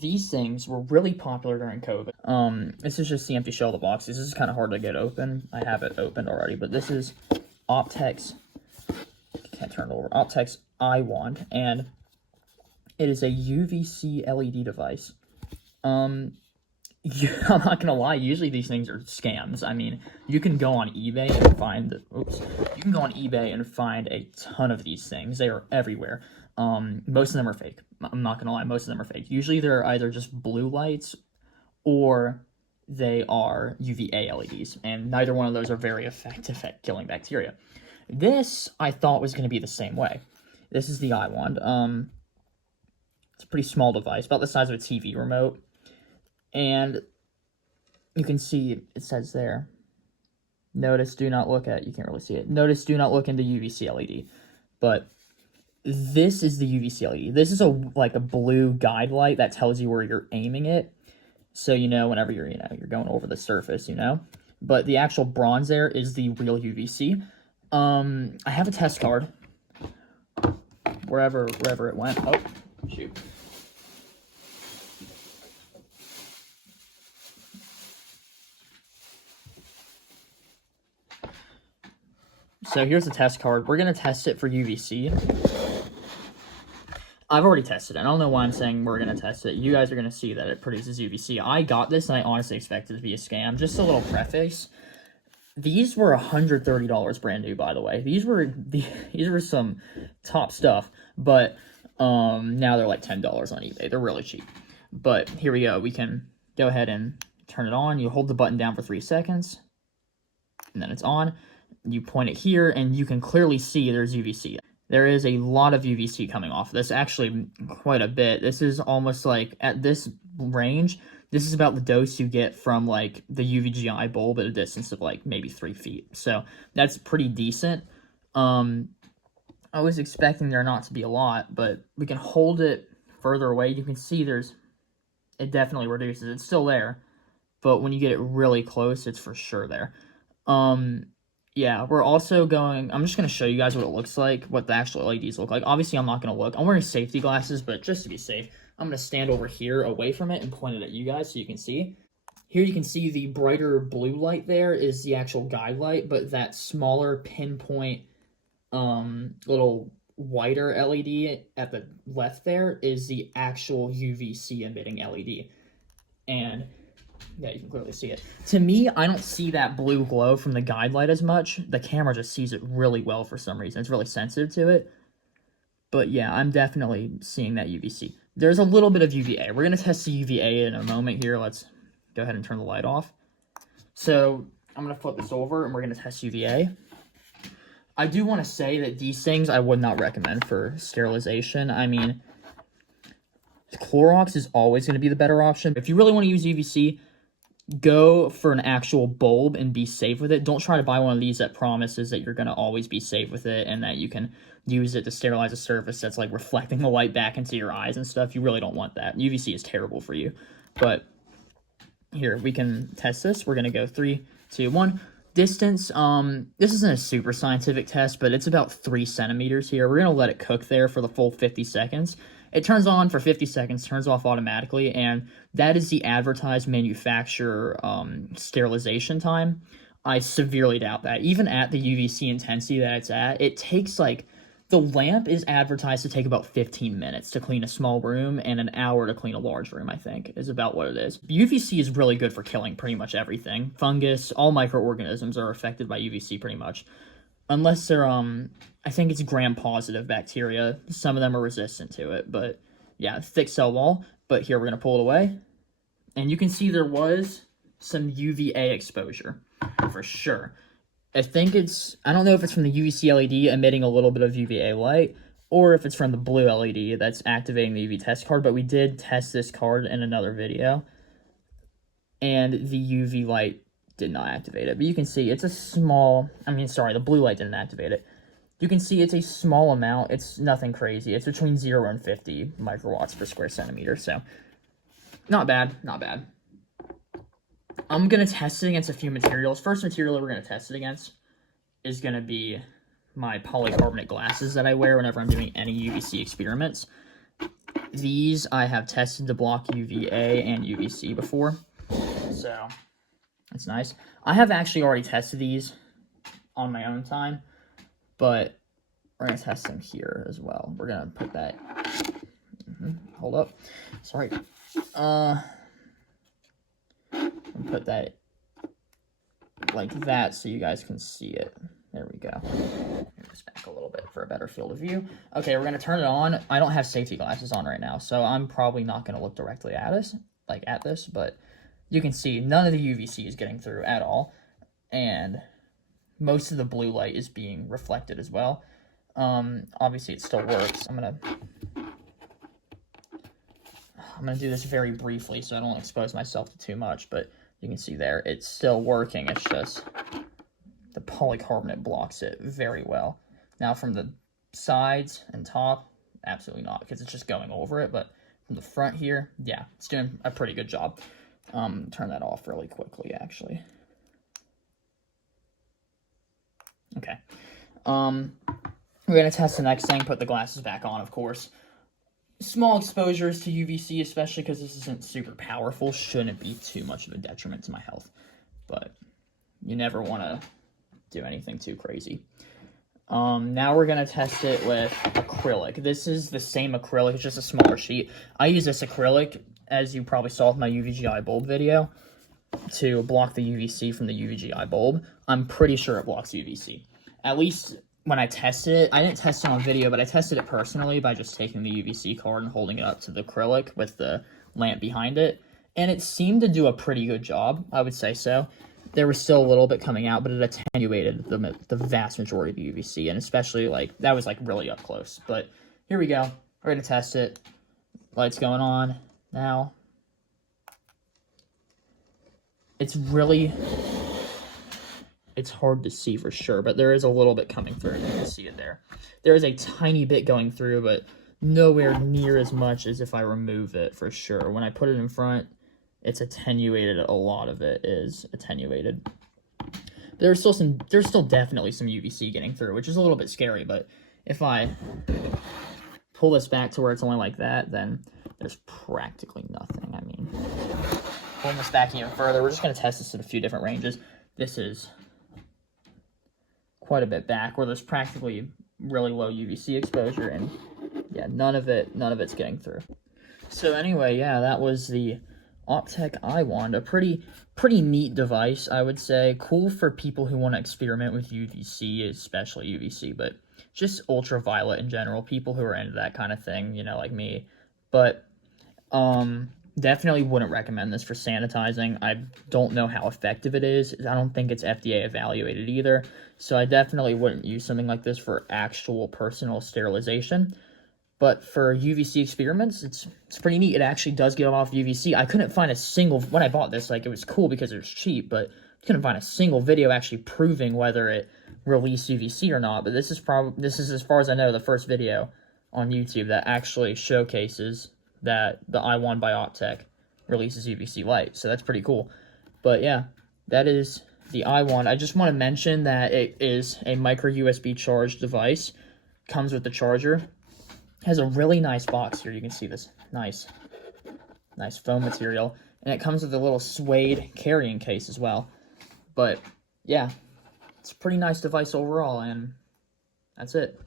These things were really popular during COVID. This is just the empty shell of the box. This is kind of hard to get open. I have it opened already, but this is Optec's, can't turn it over, Optec's iWand, and it is a UVC LED device. I'm not gonna lie, usually these things are scams. I mean, you can go on eBay and find, you can go on eBay and find a ton of these things. They are everywhere. Most of them are fake. I'm not gonna lie, most of them are fake. Usually they're either just blue lights or they are UVA LEDs, and neither one of those are very effective at killing bacteria. This, I thought, was gonna be the same way. This is the iWand. It's a pretty small device, about the size of a TV remote. And you can see it says there, notice do not look at, you can't really see it, notice do not look into UVC LED. But this is the UVC LED. This is like a blue guide light that tells you where you're aiming it. So you know whenever you're, you're going over the surface, But the actual bronze there is the real UVC. I have a test card. Wherever it went. Oh, shoot. So here's the test card. We're going to test it for UVC. I've already tested it. I don't know why I'm saying we're going to test it. You guys are going to see that it produces UVC. I got this, and I honestly expected it to be a scam. Just a little preface. These were $130 brand new, by the way. These were some top stuff, but now they're like $10 on eBay. They're really cheap. But here we go. We can go ahead and turn it on. You hold the button down for 3 seconds, and then it's on. You point it here, and you can clearly see there's UVC. There is a lot of UVC coming off this, actually quite a bit. This is almost like, at this range, this is about the dose you get from like the UVGI bulb at a distance of like maybe 3 feet. So that's pretty decent. I was expecting there not to be a lot, but we can hold it further away. You can see it definitely reduces. It's still there, but when you get it really close, it's for sure there. Yeah, we're also going, I'm just going to show you guys what it looks like, what the actual LEDs look like. Obviously, I'm not going to look. I'm wearing safety glasses, but just to be safe, I'm going to stand over here away from it and point it at you guys so you can see. Here you can see the brighter blue light there is the actual guide light, but that smaller pinpoint little whiter LED at the left there is the actual UVC emitting LED. And yeah, you can clearly see it. To me, I don't see that blue glow from the guide light as much. The camera just sees it really well for some reason. It's really sensitive to it. But yeah, I'm definitely seeing that UVC. There's a little bit of UVA. We're going to test the UVA in a moment here. Let's go ahead and turn the light off. So I'm going to flip this over, and we're going to test UVA. I do want to say that these things I would not recommend for sterilization. I mean, Clorox is always going to be the better option. If you really want to use UVC, go for an actual bulb and be safe with it. Don't try to buy one of these that promises that you're going to always be safe with it and that you can use it to sterilize a surface that's like reflecting the light back into your eyes and stuff. You really don't want that. UVC is terrible for you. But here, we can test this. We're going to go 3, 2, 1. Distance, this isn't a super scientific test, but it's about 3 centimeters here. We're going to let it cook there for the full 50 seconds. It turns on for 50 seconds, turns off automatically, and that is the advertised manufacturer sterilization time. I severely doubt that. Even at the UVC intensity that it's at, it takes like, the lamp is advertised to take about 15 minutes to clean a small room and an hour to clean a large room, I think, is about what it is. UVC is really good for killing pretty much everything. Fungus, all microorganisms are affected by UVC pretty much. Unless they're, I think it's gram-positive bacteria. Some of them are resistant to it, but yeah, thick cell wall. But here, we're going to pull it away. And you can see there was some UVA exposure, for sure. I think I don't know if it's from the UVC LED emitting a little bit of UVA light, or if it's from the blue LED that's activating the UV test card, but we did test this card in another video, and the UV light did not activate it. But you can see it's a small, the blue light didn't activate it. You can see it's a small amount. It's nothing crazy. It's between 0 and 50 microwatts per square centimeter, so not bad, not bad. I'm going to test it against a few materials. First material we're going to test it against is going to be my polycarbonate glasses that I wear whenever I'm doing any UVC experiments. These I have tested to block UVA and UVC before, so that's nice. I have actually already tested these on my own time, but we're going to test them here as well. We're going to put that, hold up, sorry, put that like that so you guys can see it. There we go. Move this back a little bit for a better field of view. Okay, we're gonna turn it on. I don't have safety glasses on right now, so I'm probably not gonna look directly at us, but you can see none of the UVC is getting through at all, and most of the blue light is being reflected as well. Obviously it still works. I'm gonna do this very briefly so I don't expose myself to too much, but you can see there, it's still working. It's just the polycarbonate blocks it very well. Now from the sides and top, absolutely not, because it's just going over it, but from the front here, yeah, it's doing a pretty good job. Turn that off really quickly, actually. Okay. We're going to test the next thing, put the glasses back on, of course. Small exposures to UVC, especially because this isn't super powerful, shouldn't be too much of a detriment to my health. But you never want to do anything too crazy. Now we're going to test it with acrylic. This is the same acrylic, it's just a smaller sheet. I use this acrylic, as you probably saw with my UVGI bulb video, to block the UVC from the UVGI bulb. I'm pretty sure it blocks UVC. At least when I tested it, I didn't test it on video, but I tested it personally by just taking the UVC card and holding it up to the acrylic with the lamp behind it. And it seemed to do a pretty good job, I would say so. There was still a little bit coming out, but it attenuated the vast majority of the UVC, and especially, like, that was, like, really up close. But here we go. We're going to test it. Lights going on now. It's hard to see for sure, but there is a little bit coming through. You can see it there. There is a tiny bit going through, but nowhere near as much as if I remove it for sure. When I put it in front, it's attenuated. A lot of it is attenuated. There's still definitely some UVC getting through, which is a little bit scary, but if I pull this back to where it's only like that, then there's practically nothing. I mean, pulling this back even further, we're just going to test this at a few different ranges. This is quite a bit back where there's practically really low UVC exposure, and yeah, none of it's getting through. So anyway, yeah, that was the Optec iWand, a pretty neat device, I would say. Cool for people who want to experiment with UVC, especially UVC, but just ultraviolet in general, people who are into that kind of thing, you know, like me. But definitely wouldn't recommend this for sanitizing. I don't know how effective it is. I don't think it's FDA evaluated either. So I definitely wouldn't use something like this for actual personal sterilization. But for UVC experiments, it's pretty neat. It actually does give off UVC. I couldn't find a single, when I bought this, like, it was cool because it was cheap, but couldn't find a single video actually proving whether it released UVC or not. But this is, as far as I know, the first video on YouTube that actually showcases that the iWand by Optec releases UVC light. So that's pretty cool. But yeah, that is the iWand. I just want to mention that it is a micro USB charged device. Comes with the charger. Has a really nice box here. You can see this nice foam material. And it comes with a little suede carrying case as well. But yeah, it's a pretty nice device overall, and that's it.